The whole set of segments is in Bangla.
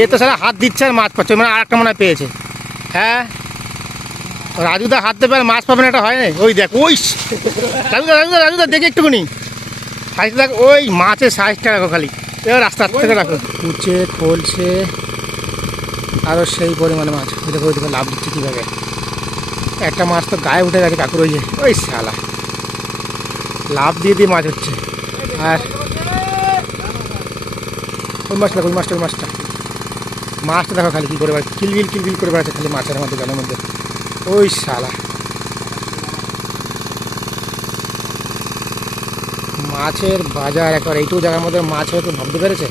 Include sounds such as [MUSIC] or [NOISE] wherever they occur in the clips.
এ তো সারা হাত দিচ্ছে আর মাছ পাচ্ছে মানে আর একটা মনে পেয়েছে। হ্যাঁ? রাজুদা হাত দেবে আর মাছ পাবে না, এটা হয় না ওই দেখ, ওই রাজুদা রাজুদা রাজুদা, দেখে একটুখানি। সাইজ দেখ, ওই মাছের সাইজটা রাখো খালি। এবার রাস্তার থেকে রাখো কুচে খোলছে আরও সেই পরিমাণে মাছ। দেখো দেখো লাভ দিচ্ছে কীভাবে। একটা মাছ তো গায়ে উঠে গেছে কাকুর, ওই যে, ওই শালা। লাভ দিয়ে দিয়ে মাছ হচ্ছে। আর ওই মাছটা ওই মাছটা ওই মাছটা? মাছটা দেখো খালি কী করে বেড়াচ্ছে কিলবিল কিলবিল করে বেড়াচ্ছে খালি মাছের মধ্যে, জলের মধ্যে। ওই শালা। মাছের বাজার একবার, এইটুকু জায়গার মধ্যে মাছ হয়তো ভাবতে পেরেছে?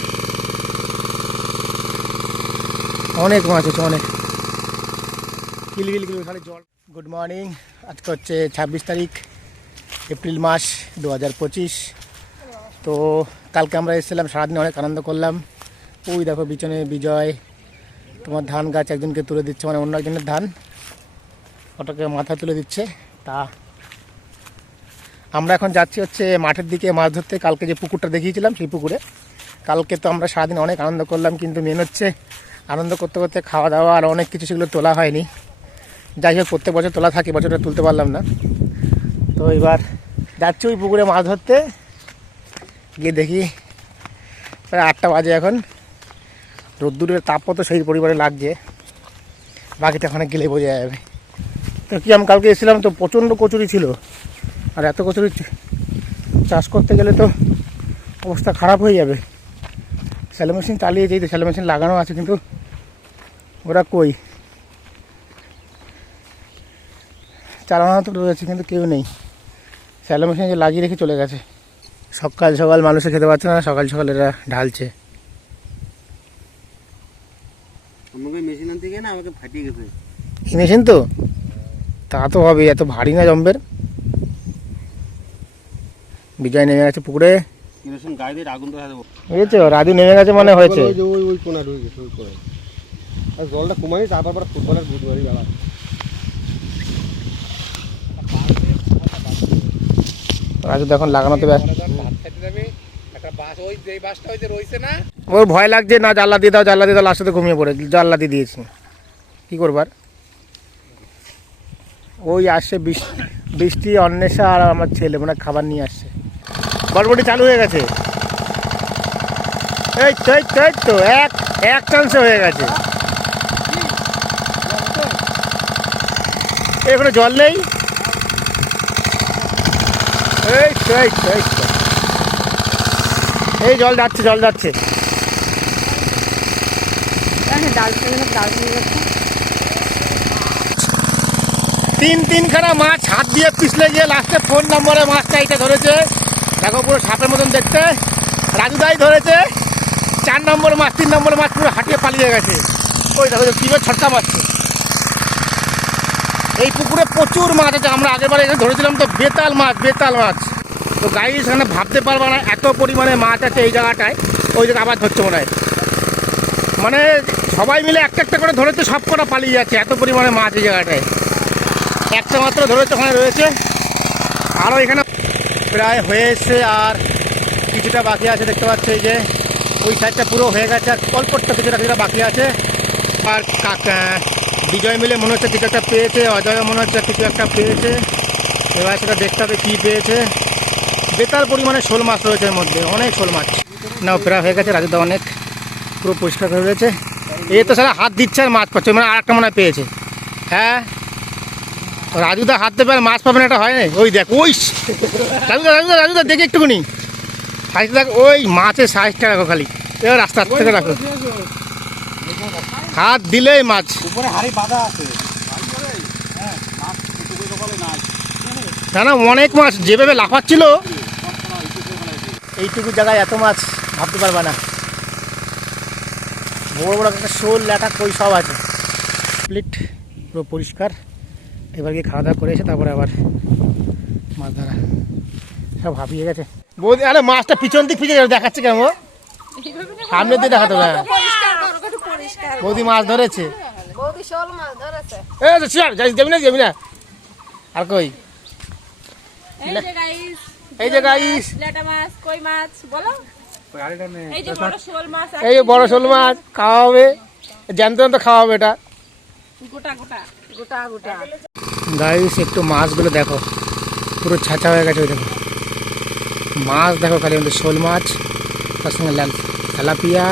অনেক মাছ হচ্ছে অনেক। কিলবিল কিলবিল, খালি জল। গুড মর্নিং আজকে হচ্ছে ছাব্বিশ তারিখ, এপ্রিল মাস দু হাজার পঁচিশ। তো কালকে আমরা এসেছিলাম, সারাদিন অনেক আনন্দ করলাম। ওই দেখো পিছনে বিজয় তোমার ধান গাছ একজনকে তুলে দিচ্ছে মানে অন্য একজনের ধান ওটাকে মাথা তুলে দিচ্ছে। তা আমরা এখন যাচ্ছি হচ্ছে মাঠের দিকে মাছ ধরতে। কালকে যে পুকুরটা দেখিয়েছিলাম, সেই পুকুরে। কালকে তো আমরা সারাদিন অনেক আনন্দ করলাম, কিন্তু মেন হচ্ছে আনন্দ করতে করতে খাওয়া দাওয়া আর অনেক কিছু সেগুলো তোলা হয়নি। যাই হোক, প্রত্যেক বছর তোলা থাকে, বছরটা তুলতে পারলাম না। তো এবার যাচ্ছি ওই পুকুরে মাছ ধরতে। গিয়ে দেখি, প্রায় আটটা বাজে এখন। রোদ্দুরের তাপও তো সেই পরিবারে লাগছে। বাকিটা ওখানে গেলে বোঝা যাবে। তো কি আমি কালকে এসেছিলাম তো প্রচণ্ড কচুরি ছিল। আর এত কচুরি চাষ করতে গেলে তো অবস্থা খারাপ হয়ে যাবে। স্যালো মেশিন চালিয়ে যেই তো স্যালো মেশিন লাগানো আছে কিন্তু ওরা কই? চালানো তো রয়েছে কিন্তু কেউ নেই। স্যালো মেশিন যে লাগিয়ে রেখে চলে গেছে। সকাল সকাল মানুষে খেতে পারছে না, সকাল সকাল এরা ঢালছে। আমাকে মেশিন না আমাকে ফাটিয়ে গেছে। এই তো? তা তো হবে এত ভারী না জম্বের বিজয় নেমে গেছে পুকুরে। কেরোসিন গায়ে দিয়ে আগুন ধরা দেবো। বুঝেছ? রাজু নেমে গেছে মনে হয়েছে। ওই ওই ওই কোনা ঢুকে গেছে ওই কোনা আর জলটা কমাই তারপর পর ফুটবলের বুধবারই বেলা। রাজু তো এখন লাগানোতে ব্যস্ত। ওই বাসটা ওই না? ওর ভয় লাগছে, না জানলা দিয়ে দাও জানলা দিয়ে দাও, লাস্টে ঘুমিয়ে পড়ে জানলা দিয়ে দিয়েছি। কী করবার ওই আসছে বৃষ্টি বৃষ্টি, অন্বেষা আর আমার ছেলে মানে খাবার নিয়ে আসছে। বরবটি চালু হয়ে গেছে। এই তো এই তো এক এক চান্সে হয়ে গেছে। এখানে জল নেই? এই তো, এই এই জল যাচ্ছে জল যাচ্ছে। তিন তিনখানা মাছ হাত দিয়ে পিছলে গিয়ে লাস্টে ফোন নম্বরে মাছটা এইটা ধরেছে। দেখো পুরো সাপের মতন দেখতে। রাজুদাই ধরেছে। চার নম্বর মাছ তিন নম্বর মাছ পুরো হাঁটিয়ে পালিয়ে গেছে। ওই দেখো কীভাবে ছটকা মারছে। এই পুকুরে প্রচুর মাছ আছে। আমরা আগেরবার এখানে ধরেছিলাম তো বেতাল মাছ বেতাল মাছ। তো গাড়ি সেখানে ভাবতে পারবা না, এত পরিমাণে মাছ আছে এই জায়গাটায়, ওই জায়গায় আবার ধরছে মনে হয়। মানে সবাই মিলে একটা একটা করে ধরেছে, সব কটা পালিয়ে যাচ্ছে, এত পরিমাণে মাছ এই জায়গাটায়। একটা মাত্র ধরেছে ওখানে রয়েছে। আরও এখানে প্রায় হয়ে আর কিছুটা বাকি আছে, দেখতে পাচ্ছি এই যে, ওই সাইডটা পুরো হয়ে গেছে আর অল্পটা কিছুটা কিছুটা বাকি আছে। আর বিজয় মিলে মনে হচ্ছে কিছু একটা পেয়েছে, অজয় মনে হচ্ছে কিছু একটা পেয়েছে। এবার সেটা দেখতে হবে কী পেয়েছে। বেতাল পরিমাণে শোল মাছ রয়েছে এর মধ্যে অনেক শোল মাছ। না প্রায় হয়ে গেছে রাজুদা অনেক। পুরো পরিষ্কার হয়ে গেছে। এ তো সারা হাত দিচ্ছে আর মাছ পাচ্ছে মানে আর একটা মনে হয় পেয়েছে। হ্যাঁ? রাজুদা হাত দেবে আর মাছ পাবে না এটা হয় না ওই দেখ ওই রাজুদা রাজুদা রাজুদা দেখে একটুখানি। সাইজ দেখ ওই মাছের সাইজটা রাখো খালি। এবার রাস্তার থেকে রাখো। হাত দিলেই মাছ। উপরে হাড়ি বাঁধা আছে। না না অনেক মাছ যেভাবে লাফাচ্ছিল এইটুকু জায়গায় এত মাছ ভাবতে পারবা না। বড় বড় একটা শোল ল্যাটা কই সব আছে। প্লেট পুরো পরিষ্কার। এবার গিয়ে খাওয়া দাওয়া করে এসে তারপরে আবার মাছ ধরা। সব হাঁপিয়ে গেছে। বৌদি আরে মাছটা পিছন দিক পিছনে দেখাচ্ছে কেন ও? সামনের দিয়ে দেখাতে হবে পরিষ্কার বৌদি মাছ ধরেছে। বৌদি শোল মাছ ধরেছে। এ তো শিয়ার যাই যাবি না যাবি না। আর কই? এই যে গাইস। এই যে লেটা মাছ কই মাছ বলো। এই যে বড় শোল মাছ এই যে বড় শোল মাছ খাওয়া হবে। জ্যান্ত জ্যান্ত খাওয়া হবে এটা। গোটা গোটা গোটা গোটা। গাইস একটু মাছগুলো দেখো। পুরো ছাঁচা হয়ে গেছে ওই দেখো। মাছ দেখো খালি আমাদের শোল মাছ তার সঙ্গে তেলাপিয়া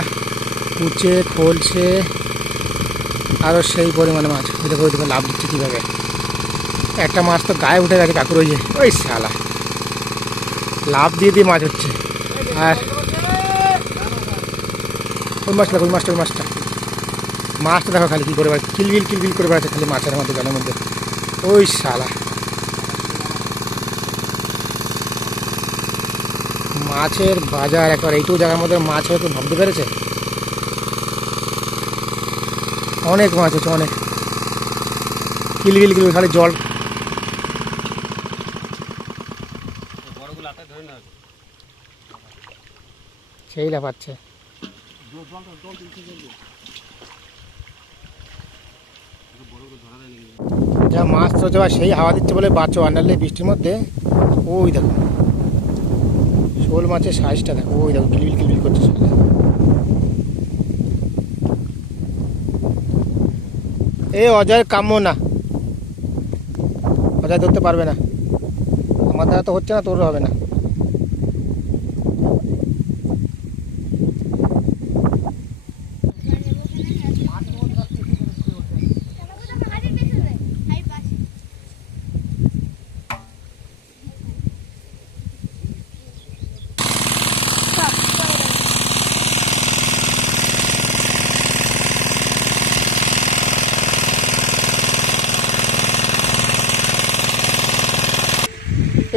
কুচে খোলছে আরও সেই পরিমাণে মাছ। ওই দেখো ওই দেখো লাভ দিচ্ছে কীভাবে। একটা মাছ তো গায়ে উঠে গেছে কাকুর ওই যে। ওই শালা। লাভ দিয়ে দিয়ে মাছ হচ্ছে। আর ওই মাছটা ওই মাছটা ওই মাছটা? মাছটা দেখো খালি কী করে বেড়াচ্ছে কিলবিল কিলবিল করে বেড়াচ্ছে খালি মাছের মধ্যে জলের মধ্যে। ওই শালা। মাছের বাজার একবার, এইটুকু জায়গার মধ্যে মাছ হয়তো ভাবতে পেরেছে? অনেক মাছ হচ্ছে, অনেক। কিলবিল কিলবিল, খালি জল বড়গুলো হাতে ধরে না সেই লাফাচ্ছে। যা মাছ তো যাওয়া সেই হাওয়া দিচ্ছে বলে বাঁচো নাহলে বৃষ্টির মধ্যে। ওই দেখো শোল মাছের সাইজটা দেখো ওই দেখো কিলবিল কিলবিল করছে। এ অজয়ের কাম্য না। অজয় ধরতে পারবে না। আমার দ্বারা তো হচ্ছে না তোর হবে না।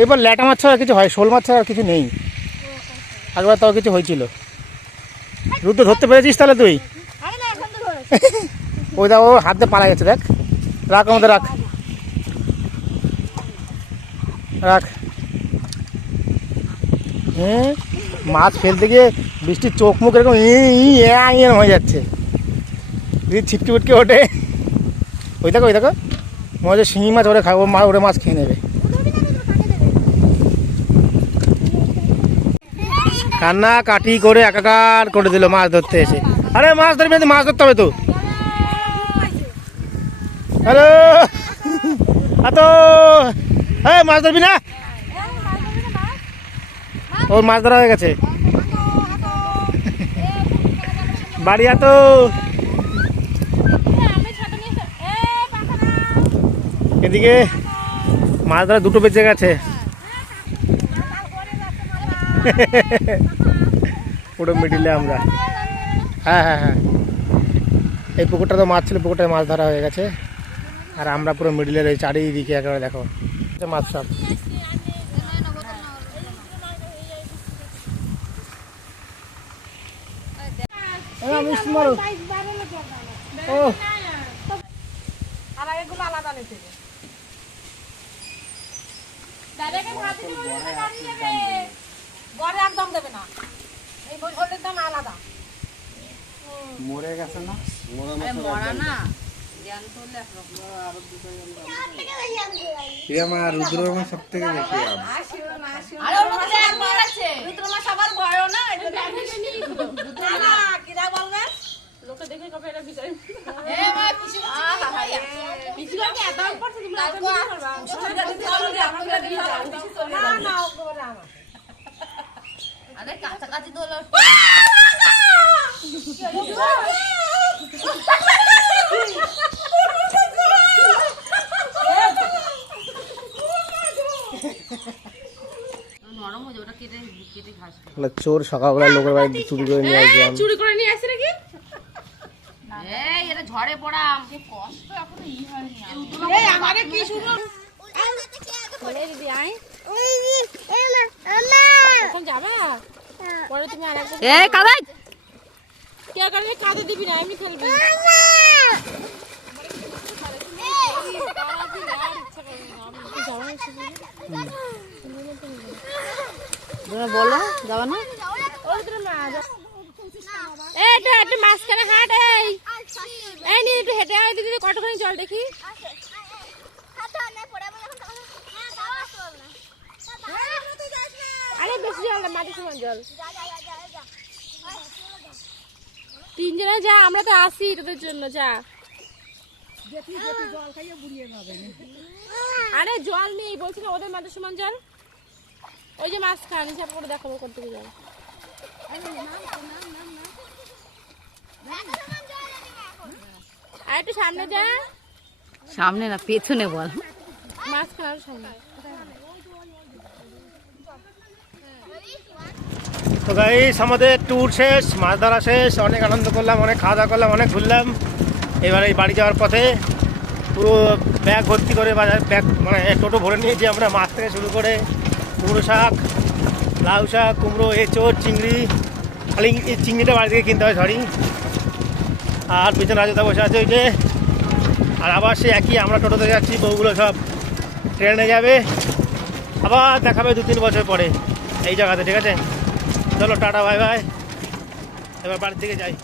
এবার ল্যাটা মাছ ছাড়া কিছু হয় শোল মাছ ছাড়া আর কিছু নেই। একবার তাও কিছু হয়েছিল। রুদ্র ধরতে পেরেছিস তাহলে তুই? [LAUGHS] ওই দেখ ও হাত দিয়ে পালা গেছে দেখ। রাখ আমাদের রাখ। রাখ। হ্যাঁ? মাছ ফেলতে গিয়ে বৃষ্টির চোখ মুখ এরকম ই ই এ আ, ই এরকম হয়ে যাচ্ছে। যদি ছিটকে ফুটকে ওঠে। ওই দেখো ওই দেখো। হচ্ছে শিঙি মাছ ওরে খাব মা ওরে মাছ খেয়ে নেবে। কান্না কাটি করে একাকার করে দিল মাছ ধরতে এসে। আরে মাছ ধরবি মাছ ধরতে হবে তো। হ্যালো আতো হ্যাঁ মাছ ধরবি না? ওর মাছ ধরা হয়ে গেছে। বাড়ি আতো। এদিকে মাছ ধরা দুটো বেঁচে গেছে। [LAUGHS] পুরো মিডিলে আমরা। হ্যাঁ হ্যাঁ হ্যাঁ। এই পুকুরটা তো মাছ ছিল পুকুরটায় মাছ ধরা হয়ে গেছে। আর আমরা পুরো মিডিলের এই চারিদিকে একেবারে দেখো। মাছ সব। আলাদা গড়ে একদম দেবে না। এই বইগুলোর দাম আলাদা। মরে গেছে না? মরা না। আমার রুদ্র আমার সব থেকে বেশি আম। আরে ওর মধ্যে এক মার আছে। রুদ্র মাস আবার বড় না এটা না না কি দা বলবে? লোকে দেখে কবে এটা বিচার এ মা পিছু পিছু কি এত করছে তুমি রাত করে করবা অসুবিধা দিতে হবে আপনারা দিয়ে দাও না না ওগুলো আমার। আরে কাছাকাছি তো নরম যাবে ওটা কেটে কেটে ঘাস চোর সকালবেলা লোকের বাড়িতে চুরি করে নিয়ে আসলাম চুরি করে নিয়ে আসছে নাকি এই এটা ঝড়ে পড়া যে কষ্ট এখনও ই হয়নি আমারে কি শুনো বলে দিদি এখন যাবে পরে তুমি আর একবার এই কাদাই কে কারণে কাঁদে দিবি না খেলবি বলো যাবা না একটু মাঝখানে হাট এই নিয়ে একটু হেঁটে দিদি কতখানি জল দেখি আরে বেশি জল না মাটি সমান জল। তিনজনে যা আমরা তো আসি তোদের জন্য যা। আরে জল নেই বলছি না ওদের মাথার সমান জল। ওই যে মাছ খান হিসাব করে দেখাবো করতে জল। আর একটু সামনে যা। সামনে না পেছনে বল। মাছ খাওয়ার সামনে। তো গাইস আমাদের ট্যুর শেষ, মাছ ধরা শেষ, অনেক আনন্দ করলাম, অনেক খাওয়া দাওয়া করলাম, অনেক ঘুরলাম। এবার এই বাড়ি যাওয়ার পথে পুরো ব্যাগ ভর্তি করে বাজার ব্যাগ মানে টোটো ভরে নিয়েছি আমরা, মাছ থেকে শুরু করে কুমড়ো শাক, লাউ শাক, কুমড়ো, এঁচোড়, চিংড়ি, খালি এই চিংড়িটা বাড়ি থেকে কিনতে হয় সরি আর পিছনে রাজদা বসে আছে ওই যে। আর আবার সে একই, আমরা টোটোতে যাচ্ছি, বউগুলো সব ট্রেনে যাবে। আবার দেখাবে দু তিন বছর পরে, এই জায়গাতে, ঠিক আছে? চলো টাটা ভাই ভাই এবার বাড়ির দিকে যাই।